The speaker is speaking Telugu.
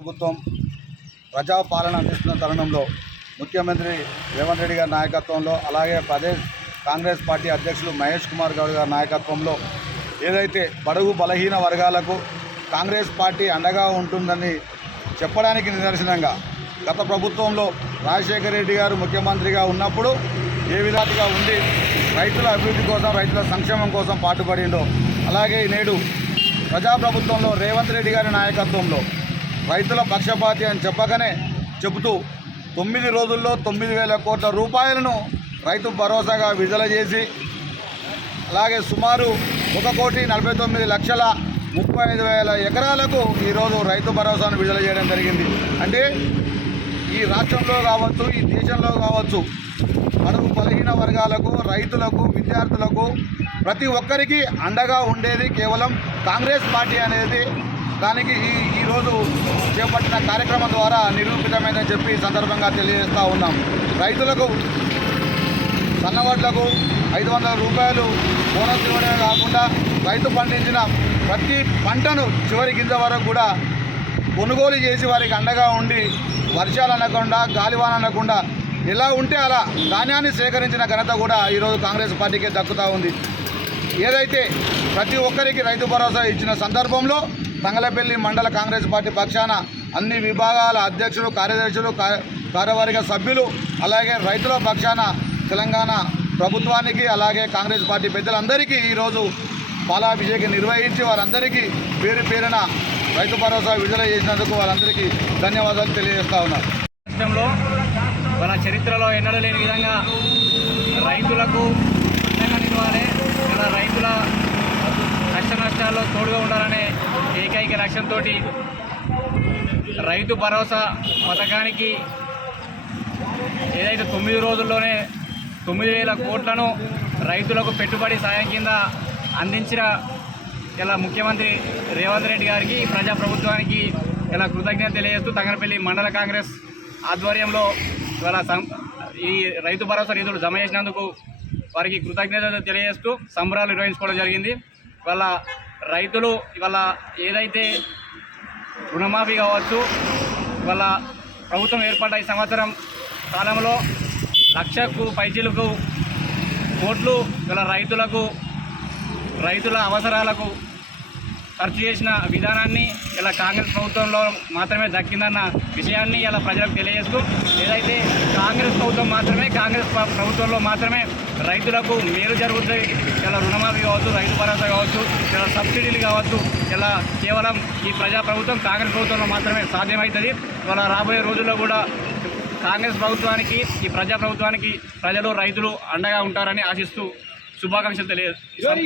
ప్రభుత్వం ప్రజాపాలన అందిస్తున్న తరుణంలో ముఖ్యమంత్రి రేవంత్ రెడ్డి గారి నాయకత్వంలో అలాగే ప్రదేశ్ కాంగ్రెస్ పార్టీ అధ్యక్షులు మహేష్ కుమార్ గౌడ్ గారి నాయకత్వంలో ఏదైతే బడుగు బలహీన వర్గాలకు కాంగ్రెస్ పార్టీ అండగా ఉంటుందని చెప్పడానికి నిదర్శనంగా గత ప్రభుత్వంలో రాజశేఖర రెడ్డి గారు ముఖ్యమంత్రిగా ఉన్నప్పుడు ఏ విధాలుగా ఉండి రైతుల అభివృద్ధి కోసం రైతుల సంక్షేమం కోసం పాటుపడిండో అలాగే నేడు ప్రజాప్రభుత్వంలో రేవంత్ రెడ్డి గారి నాయకత్వంలో రైతుల పక్షపాతి అని చెప్పగానే చెబుతూ 9 రోజుల్లో 9,000 కోట్ల రూపాయలను రైతు భరోసాగా విడుదల చేసి అలాగే సుమారు 1,49,35,000 ఎకరాలకు ఈరోజు రైతు భరోసాను విడుదల చేయడం జరిగింది. అంటే ఈ రాష్ట్రంలో కావచ్చు ఈ దేశంలో కావచ్చు బడుగు బలహీన వర్గాలకు రైతులకు విద్యార్థులకు ప్రతి ఒక్కరికి అండగా ఉండేది కేవలం కాంగ్రెస్ పార్టీ అనేది దానికి ఈరోజు చేపట్టిన కార్యక్రమం ద్వారా నిరూపితమైందని చెప్పి సందర్భంగా తెలియజేస్తూ ఉన్నాం. రైతులకు సన్నవడ్లకు 500 రూపాయలు బోనస్ ఇవ్వడమే కాకుండా రైతు పండించిన ప్రతి పంటను చివరి గింజ వరకు కూడా కొనుగోలు చేసి వారికి అండగా ఉండి వర్షాలు అనకుండా గాలివాన అనకుండా ఎలా ఉంటే అలా ధాన్యాన్ని సేకరించిన ఘనత కూడా ఈరోజు కాంగ్రెస్ పార్టీకే దక్కుతూ ఉంది. ఏదైతే ప్రతి ఒక్కరికి రైతు భరోసా ఇచ్చిన సందర్భంలో తంగలపల్లి మండల కాంగ్రెస్ పార్టీ పక్షాన అన్ని విభాగాల అధ్యక్షులు కార్యదర్శులు కార్యవర్గ సభ్యులు అలాగే రైతుల పక్షాన తెలంగాణ ప్రభుత్వానికి అలాగే కాంగ్రెస్ పార్టీ పెద్దలందరికీ ఈరోజు పాలాభిషేకం నిర్వహించి వారందరికీ పేరు పేరున రైతు భరోసా విడుదల చేసినందుకు వారందరికీ ధన్యవాదాలు తెలియజేస్తా ఉన్నారు. రాష్ట్రంలో మన చరిత్రలో ఎన్నడూ లేని విధంగా రైతులకు అండగా నిలవాలి, మన రైతుల కష్ట నష్టాల్లో తోడుగా ఉండాలనే ఏకైక లక్ష్యంతో రైతు భరోసా పథకానికి ఏదైతే 9 రోజుల్లోనే 9,000 కోట్లను రైతులకు పెట్టుబడి సాయం కింద అందించిన ఇలా ముఖ్యమంత్రి రేవంత్ రెడ్డి గారికి ప్రజాప్రభుత్వానికి ఇలా కృతజ్ఞత తెలియజేస్తూ తంగలపల్లి మండల కాంగ్రెస్ ఆధ్వర్యంలో ఇవాళ ఈ రైతు భరోసా నిధులు జమ చేసినందుకు వారికి కృతజ్ఞతలు తెలియజేస్తూ సంబరాలు నిర్వహించుకోవడం జరిగింది. ఇవాళ రైతులు ఇవాళ ఏదైతే రుణమాఫీ కావచ్చు, ఇవాళ ప్రభుత్వం ఏర్పడ్డ ఈ సంవత్సరం కాలంలో 1,00,000కు పైచిలకు కోట్లు ఇవాళ రైతుల అవసరాలకు ఖర్చు చేసిన విధానాన్ని ఇలా కాంగ్రెస్ ప్రభుత్వంలో మాత్రమే దక్కిందన్న విషయాన్ని ఇలా ప్రజలకు తెలియజేస్తూ ఏదైతే కాంగ్రెస్ ప్రభుత్వంలో మాత్రమే రైతులకు మేలు జరుగుతుంది. ఇలా రుణమాఫీ కావచ్చు, రైతు భరోసా కావచ్చు, ఇలా సబ్సిడీలు కావచ్చు, ఇలా కేవలం ఈ ప్రజాప్రభుత్వం కాంగ్రెస్ ప్రభుత్వంలో మాత్రమే సాధ్యమవుతుంది. ఇలా రాబోయే రోజుల్లో కూడా కాంగ్రెస్ ప్రభుత్వానికి ఈ ప్రజాప్రభుత్వానికి ప్రజలు రైతులు అండగా ఉంటారని ఆశిస్తూ శుభాకాంక్షలు తెలియజేస్తారు.